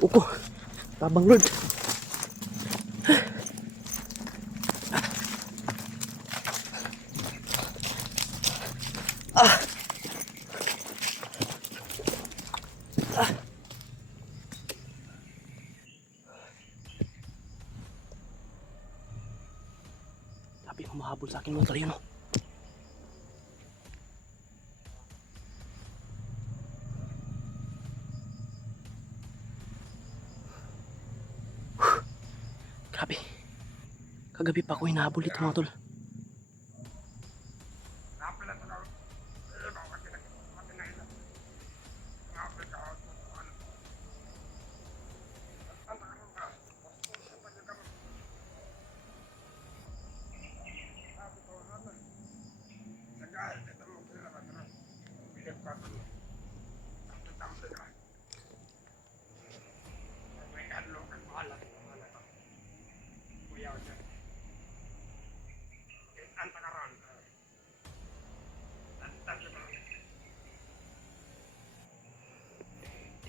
Upo, tabang Lord. Sabi mo mahabol sa akin mga tol yun, oh. Grabe. Kagabi pa ako hinahabol dito mga tol.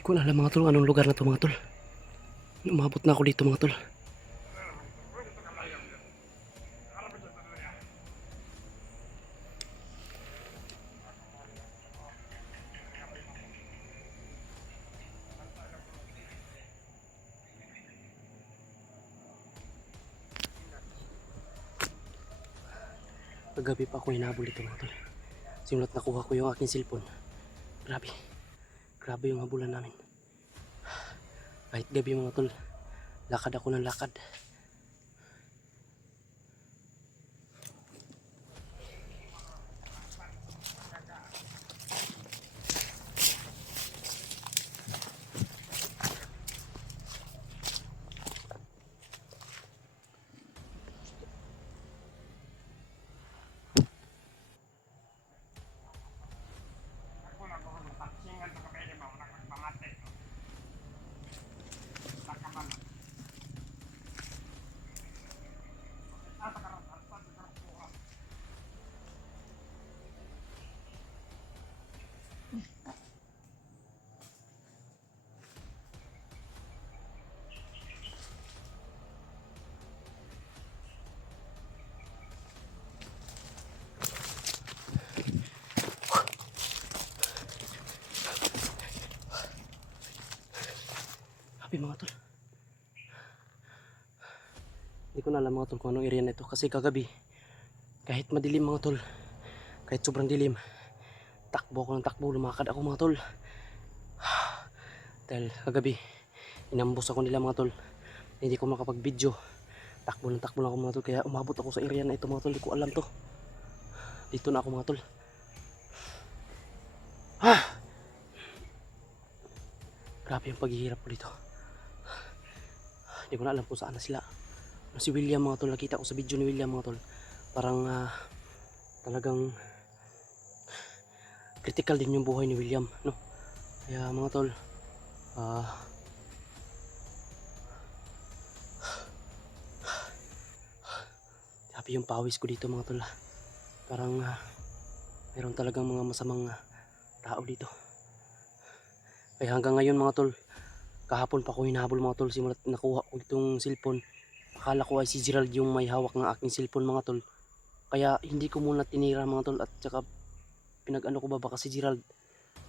Hindi ko na alam mga tol anong lugar na to mga tol. Umabot na ako dito mga tol. Kagabi pa ako hinahabol dito mga tol. Simulat nakuha ko yung aking cellphone. Grabe. Grabe yung habulan namin. Kahit gabi mga tol, lakad ako ng lakad. Grabe mga tol. Hindi ko na alam mga tol kung anong area na ito. Kasi kagabi, kahit madilim mga tol, kahit sobrang dilim, takbo ako ng takbo, lumakad ako mga tol. Dahil kagabi, inambos ako nila mga tol. Hindi ko makapag-video. Takbo ng takbo lang ako mga tol. Kaya umabot ako sa area na ito mga tol. Hindi ko alam to. Dito na ako mga tol. Grabe yung paghihirap ko dito. Hindi ko na alam kung saan na sila. Si William mga tol, nakita ko sa video ni William mga tol. Parang talagang critical din yung buhay ni William, no? Kaya mga tol, happy yung pawis ko dito mga tol. Parang meron talagang mga masamang tao dito. Kaya hanggang ngayon mga tol, kahapon pa ko hinahabol mga tol, simulat nakuha ko itong cellphone. Akala ko ay si Gerald yung may hawak ng aking cellphone mga tol. Kaya hindi ko muna tinira mga tol, at saka pinag-ano ko ba baka si Gerald.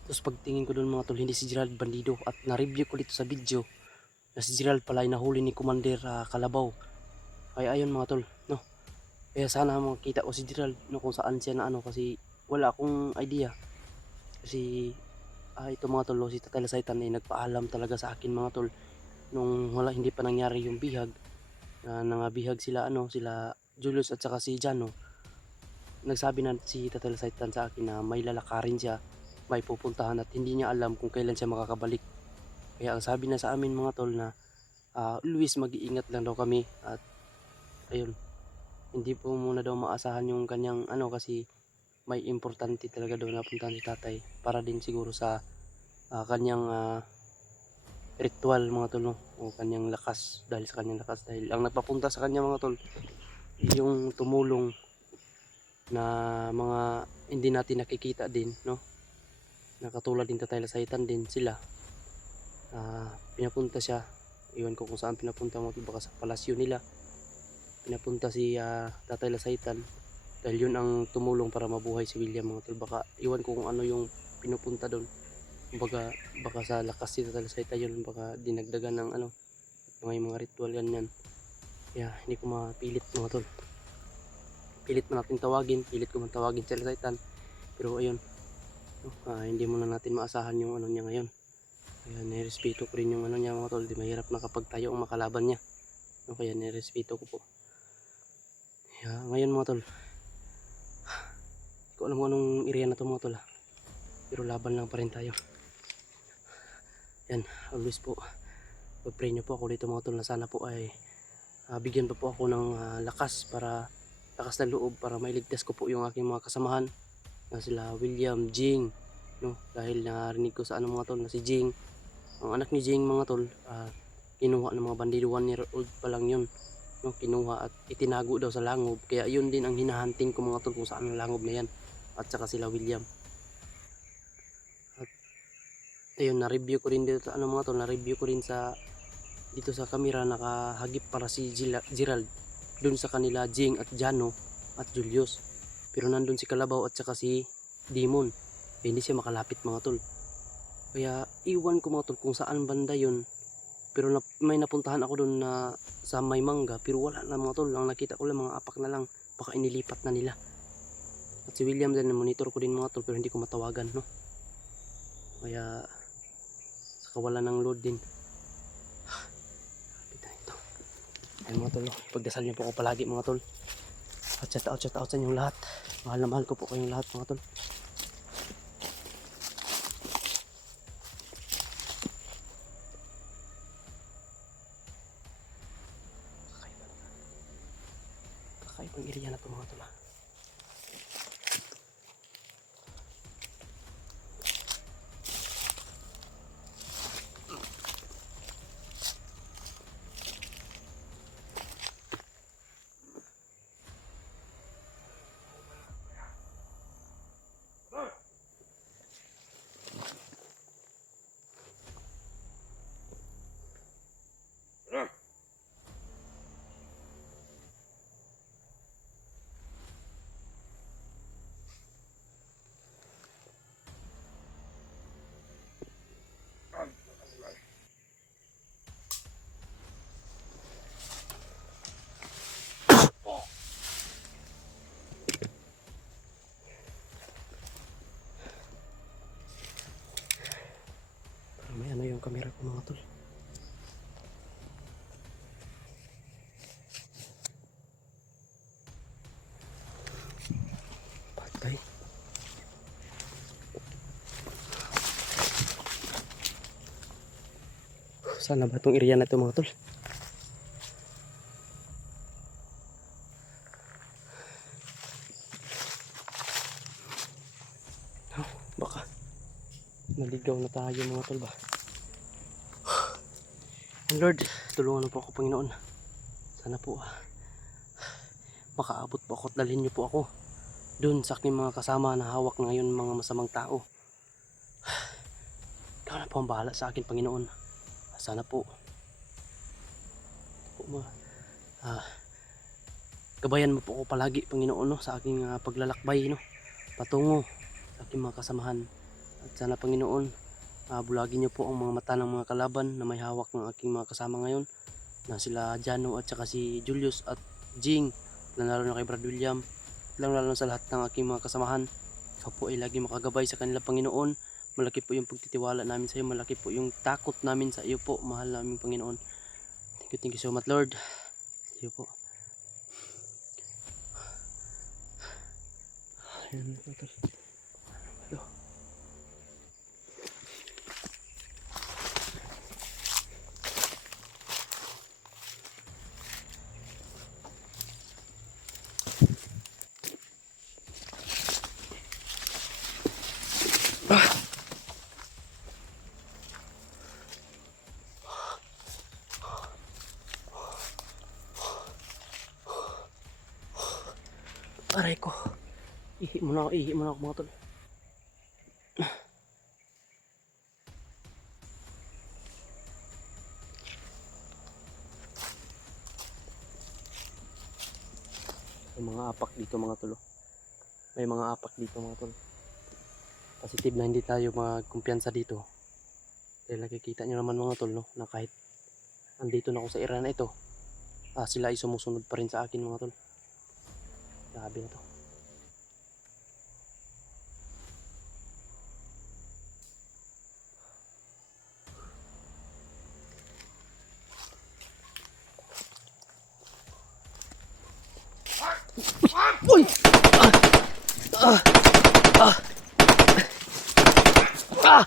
Tapos pagtingin ko doon mga tol, hindi si Gerald bandido, at na-review ko dito sa video na si Gerald pala ay nahuli ni Commander Kalabaw. Kaya ayun mga tol, no. Kaya sana makita ko si Gerald, no, kung saan siya na ano, kasi wala akong idea. Kasi ito mga tol, si Tatay Lasaitan ay nagpaalam talaga sa akin mga tol nung hindi pa nangyari yung bihag. Nangabihag sila sila Julius at saka si Jano. Nagsabi na si Tatay Lasaitan sa akin na may lalakarin siya, may pupuntahan, at hindi niya alam kung kailan siya makakabalik. Kaya ang sabi na sa amin mga tol na Luis, mag-iingat lang daw kami, at ayun, hindi po muna daw maasahan yung kanyang kasi may importante talaga daw na puntahan si tatay para din siguro sa kanyang ritual mga tol, no? O kanyang lakas, dahil sa kanyang lakas, dahil ang nagpapunta sa kanya mga tol yung tumulong na mga hindi natin nakikita din, no, nakatulad din Tatay Lasaitan din sila. Pinapunta siya, iwan ko kung saan pinapunta mo, baka sa palasyo nila pinapunta si Tatay Lasaitan, dahil yun ang tumulong para mabuhay si William mga tol. Baka iwan ko kung ano yung pinupunta doon, baka sa lakas si Tatay Lasaitan yun, baka dinagdagan ng mga ritual ganyan. Kaya hindi ko mapilit mga tol, pilit man natin tawagin, pilit ko man tawagin si Lasaitan, pero ayun, hindi muna natin maasahan yung niya ngayon. Kaya nirespeto ko rin yung niya mga tol, di mahirap na kapag tayo ang makalaban niya, no? Kaya nirespeto ko po. Kaya ngayon mga tol, hindi ko alam kung anong area na to mga tol, pero laban lang pa rin tayo. Yan, always po pag-pray nyo po ako dito mga tol, na sana po ay bigyan pa po ako ng lakas na loob para mailigtas ko po yung aking mga kasamahan na sila William, Jing, no? Dahil narinig ko sa mga tol na si Jing, ang anak ni Jing mga tol, kinuha ng mga bandido, 1 year old pa lang yun, no? Kinuha at itinago daw sa langob. Kaya yun din ang hinahunting ko mga tol, kung saan ang langob na yan, at saka sila William. At ayun, na-review ko rin dito sa mga tol, na-review ko rin dito sa camera, nakahagip para si Gerald dun sa kanila Jing at Jano at Julius, pero nandun si Kalabaw at saka si Demon, hindi siya makalapit mga tol. Kaya iwan ko mga tol kung saan banda yun, pero may napuntahan ako dun na sa may mangga, pero wala na mga tol. Ang nakita ko lang mga apak na lang, baka inilipat na nila. At si William din, monitor ko din mga tol, pero hindi ko matawagan, no? Kaya sa kawalan ng load din. Ayun mga tol, pagdasal niyo po ako palagi mga tol. At shout out sa inyong lahat. Mahal na mahal ko po kayong lahat mga tol. Kakaibang area na to mga tol. May yung camera ko mga tol. Patay. Sana ba itong area na ito mga tol? Baka naligaw na tayo mga tol ba? Lord, tulungan mo po ako Panginoon. Sana po makaabot po ako at dalhin niyo po ako dun sa aking mga kasama na hawak na ngayon mga masamang tao. Ikaw na po ang bahala sa akin Panginoon. Sana po gabayan mo po ako palagi, Panginoon, no, sa aking paglalakbay, no, patungo sa aking mga kasamahan. At sana, Panginoon, bulagin niyo po ang mga mata ng mga kalaban na may hawak ng aking mga kasama ngayon, na sila Jano at saka si Julius at Jing, lalo na kay Brad William, lalo na sa lahat ng aking mga kasamahan. Ikaw po ay lagi makagabay sa kanila, Panginoon. Malaki po yung pagtitiwala namin sa iyo, malaki po yung takot namin sa iyo po, mahal namin Panginoon. Thank you so much, Lord. Sa iyo po. Ayan, ito. Aray ko. Ihi muna ako mga tol. May mga apak dito mga tol. May mga apak dito mga tol. Positive na hindi tayo magkumpiyansa dito. Dahil nakikita nyo naman mga tol, no, na kahit andito na ako sa area na ito, sila ay sumusunod pa rin sa akin mga tol. Grabe na to. Uy! Ah! Ah! Ah! Ah!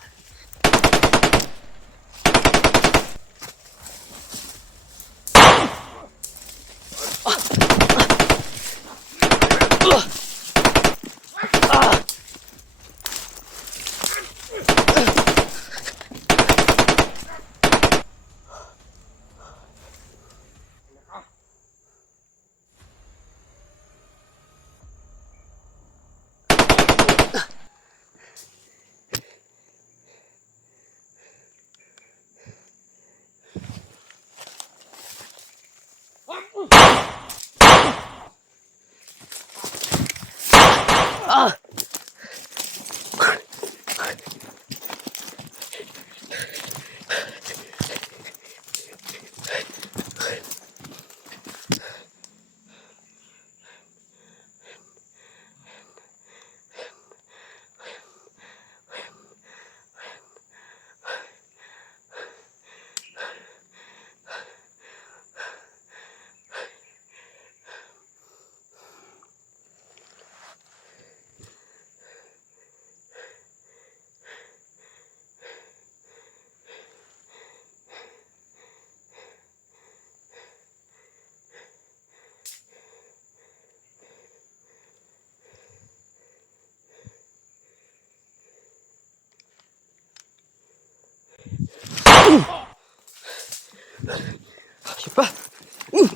Siapa?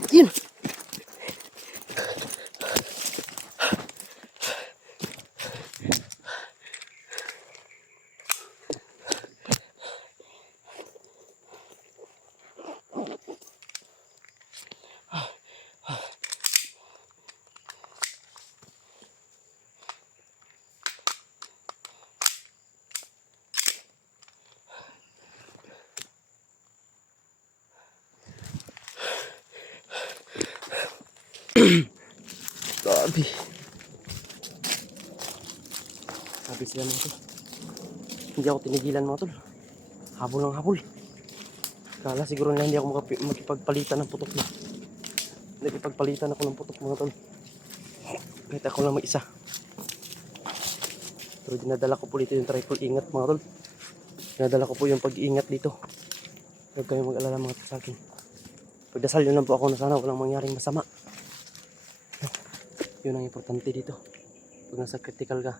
Yun. Grabe. Grabe sila mga tol. Hindi ako tinigilan mga tol. Habol ng habol. Kala siguro na hindi ako makipagpalitan ng putok na. Nagipagpalitan ako ng putok mga tol. Kahit ako lang mag-isa. Pero dinadala ko po dito yung triple ingat mga tol. Dinadala ko po yung pag-iingat dito. Huwag kayong mag-alala mga tol sa akin. Pagdasal yun lang po ako na sana walang mangyaring masama. Yun ang importante dito. Pag nasa critical ka,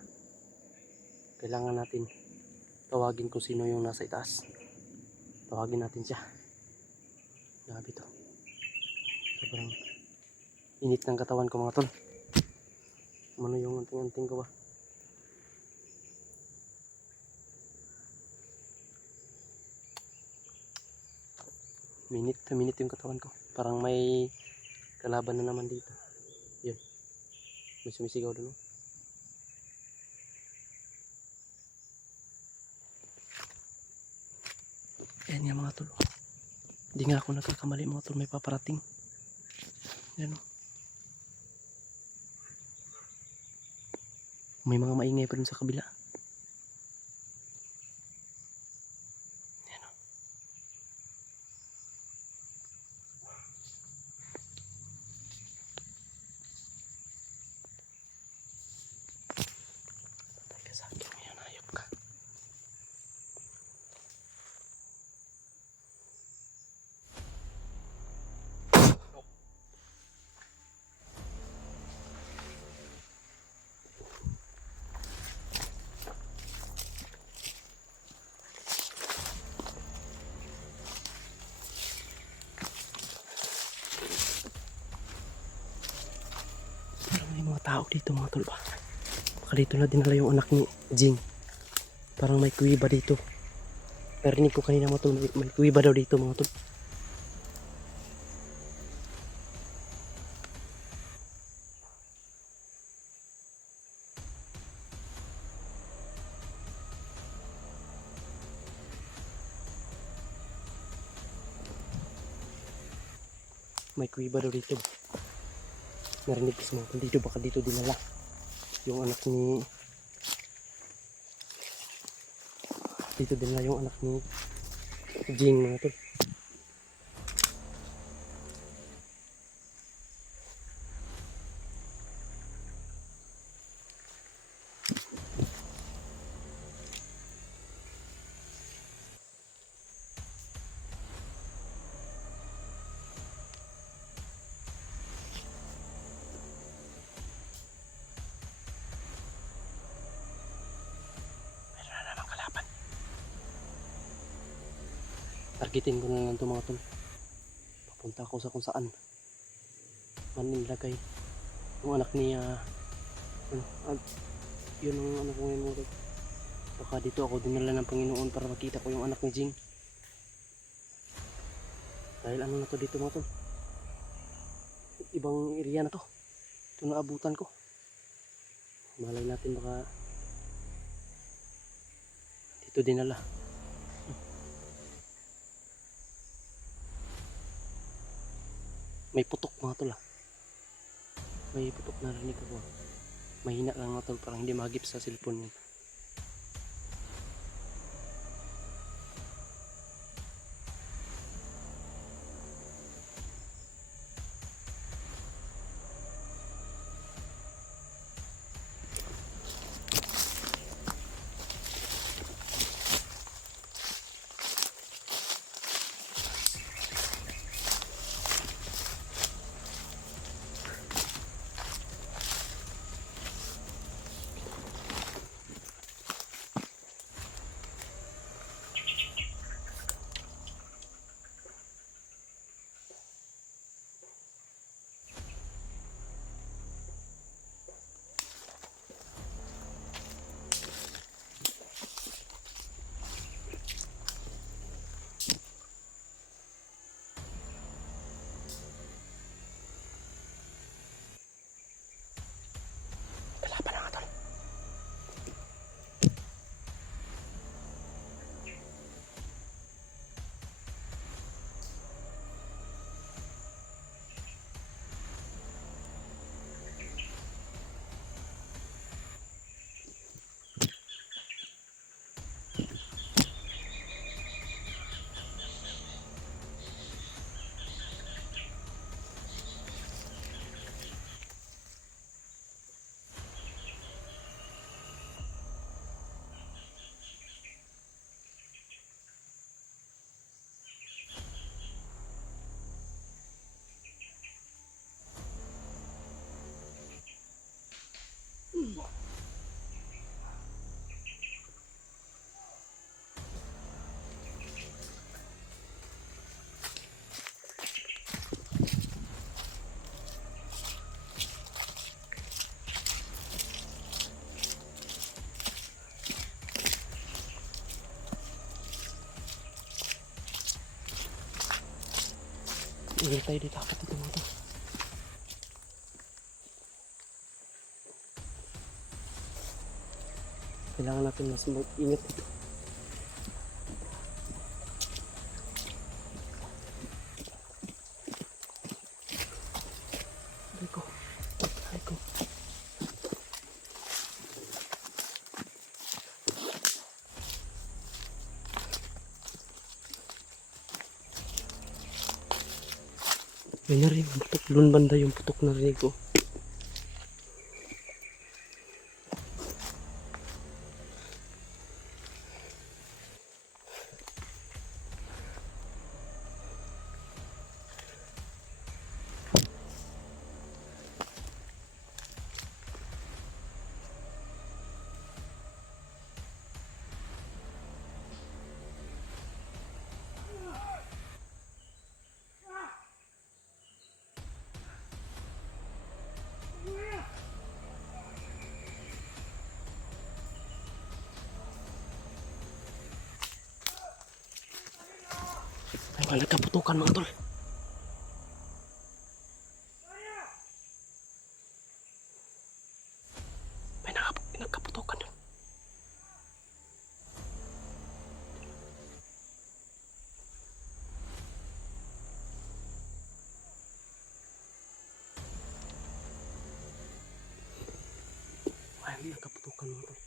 kailangan natin tawagin kung sino yung nasa itaas. Tawagin natin siya. Grabe to. Sobrang init ng katawan ko mga tol. Ano yung anting-anting ko ba? Minute yung katawan ko. Parang may kalaban na naman dito. May sumisigaw doon. Ayan nga mga tol. Hindi nga ako nagkakamali mga tol, may paparating. Ayan o. May mga maingay pa dun sa kabila. Ayan o. Patay ka sa akin, ngayon hayop ka. May mga tao dito mga tol ba? Baka dito na dinala yung anak ni Jing. Parang may kuwiba dito. Narinig ko kanina mga tol, may kuwiba daw dito mga tol. May kuwiba daw dito. Narinig ko sa mga tol dito, baka dito dinala yung anak ni... Dito dinala yung anak ni Jing mga tol. Targetin ko na lang ito mga tol. Papunta ako sa kung saan man nilagay yung anak ni yun ang ano ko ngayon mga tol. Baka dito ako dinala ng Panginoon para makita ko yung anak ni Jing. Dahil ano na to dito mga tol, ibang area na to. Ito na abutan ko. Malay natin baka dito dinala. May putok mga tol ah. May putok na rinig ako. Mahina lang mga tol, parang hindi magip sa cellphone yun. Kalaban na nga tol. Uwi tayo dito, dapat ito mga tol. Kailangan natin mas mag-ingat dito. Aray ko. Aray ko. May narinig ang putok. Doon banda yung putok na rinig ko. May mga nagkaputukan mga tol. May nagkaputukan doon. May nagkaputukan mga tol.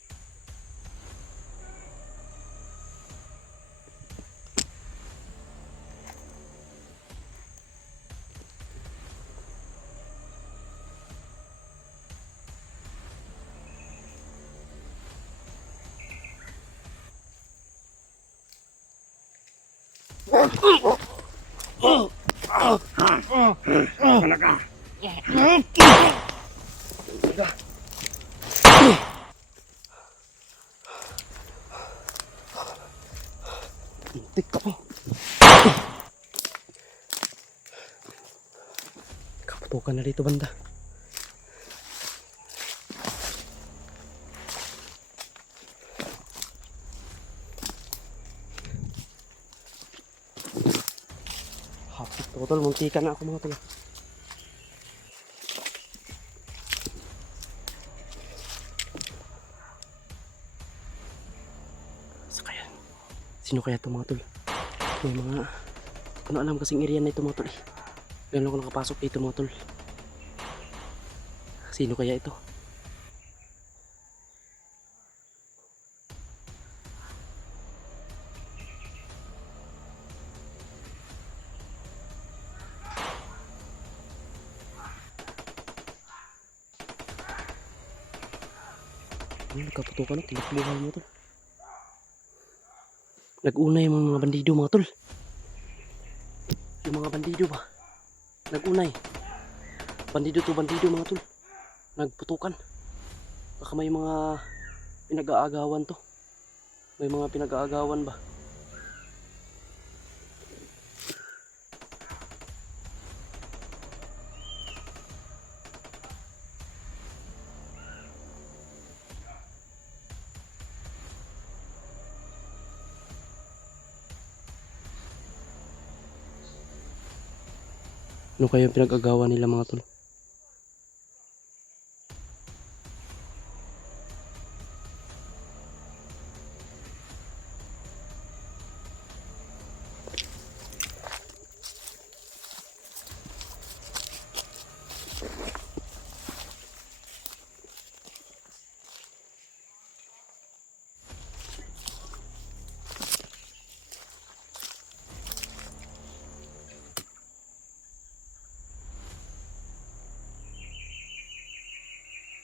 Tik ka po. Kaputukan na dito banda. Hapit total, muntikan na ako mga tol. Sakayan. Sino kaya ito mga tol? May mga... Ano alam kasing area na ito mga tol eh. Gano'n ako nakapasok dito mga tol. Sino kaya ito? Nagkaputukan na, tinakbuhan mo tol. Nag-unay yung mga bandido mga tol. Yung mga bandido ba? Nag-unay. Bandido to bandido mga tol. Nagputukan. Baka may mga pinag-aagawan to. May mga pinag-aagawan ba? Ano kaya yung pinag-agawan nila mga tol?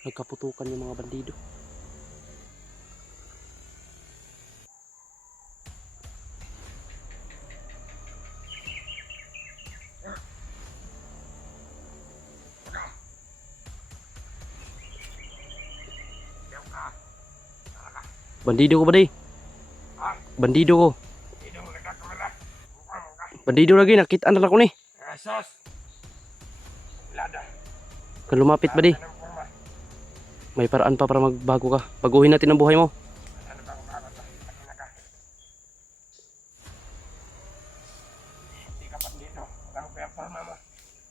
Nagkaputukan yung mga bandido. Bandido ko ba di? Bandido ko. Bandido lagi, nakitaan na ako ni. Kan lumapit ba di? May paraan pa para magbago ka. Baguhin natin ang buhay mo.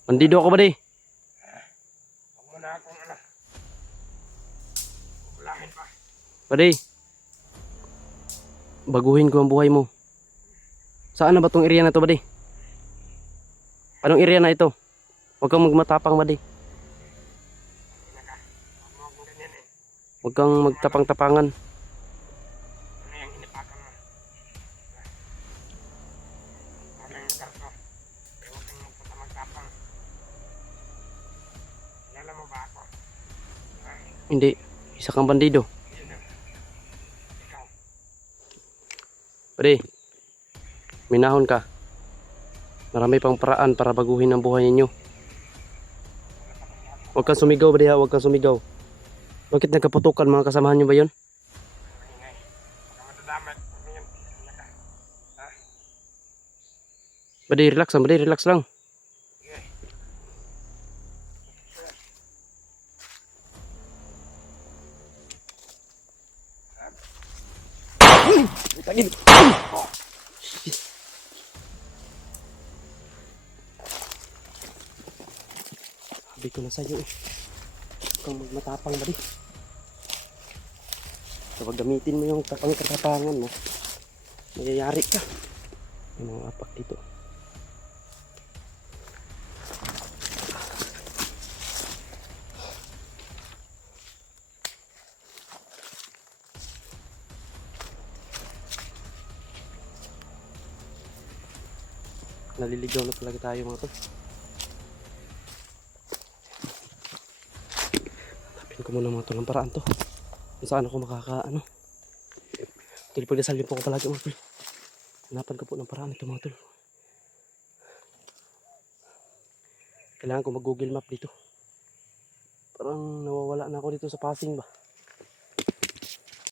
Bandido ako ba di? Ba di? baguhin ko ang buhay mo. Saan na ba tong area na to, buddy? Anong area na ito? Huwag kang magmatapang, buddy. Huwag kang magtapang-tapangan. Ano yung hinipakan mo? Ano yung lugar ko? Kaya huwag kang magpatamag-tapang. Kilala mo ba ako? Ay, Hindi. Isa kang bandido. sino? Ikaw. Buddy, minahon ka. Marami pang paraan para baguhin ang buhay ninyo. Huwag kang sumigaw, buddy ha. Huwag kang sumigaw. Bakit nagkaputukan, mga kasamahan nyo ba yun? Maingay. Baka madadamay. Ano yun? Ano ka? Ha? Buddy, relax lang, buddy. Relax lang. Sige. Tagin. Sabi ko na sa'yo eh. Huwag kang magmatapang, buddy. Kapag gamitin mo yung tapang-katapangan mo, mayayari ka. May mga apak dito. Naliligaw na talaga tayo, mga tol. Hanapin ko muna, mga tol, ang paraan to. Kung saan ako makaka-ano. Tol, pagdasal po ko palagi, mga tol. Hanapan ko po ng paraan ito, mga tol. Kailangan ko mag-Google Map dito. Parang nawawala na ako dito sa Pasig ba.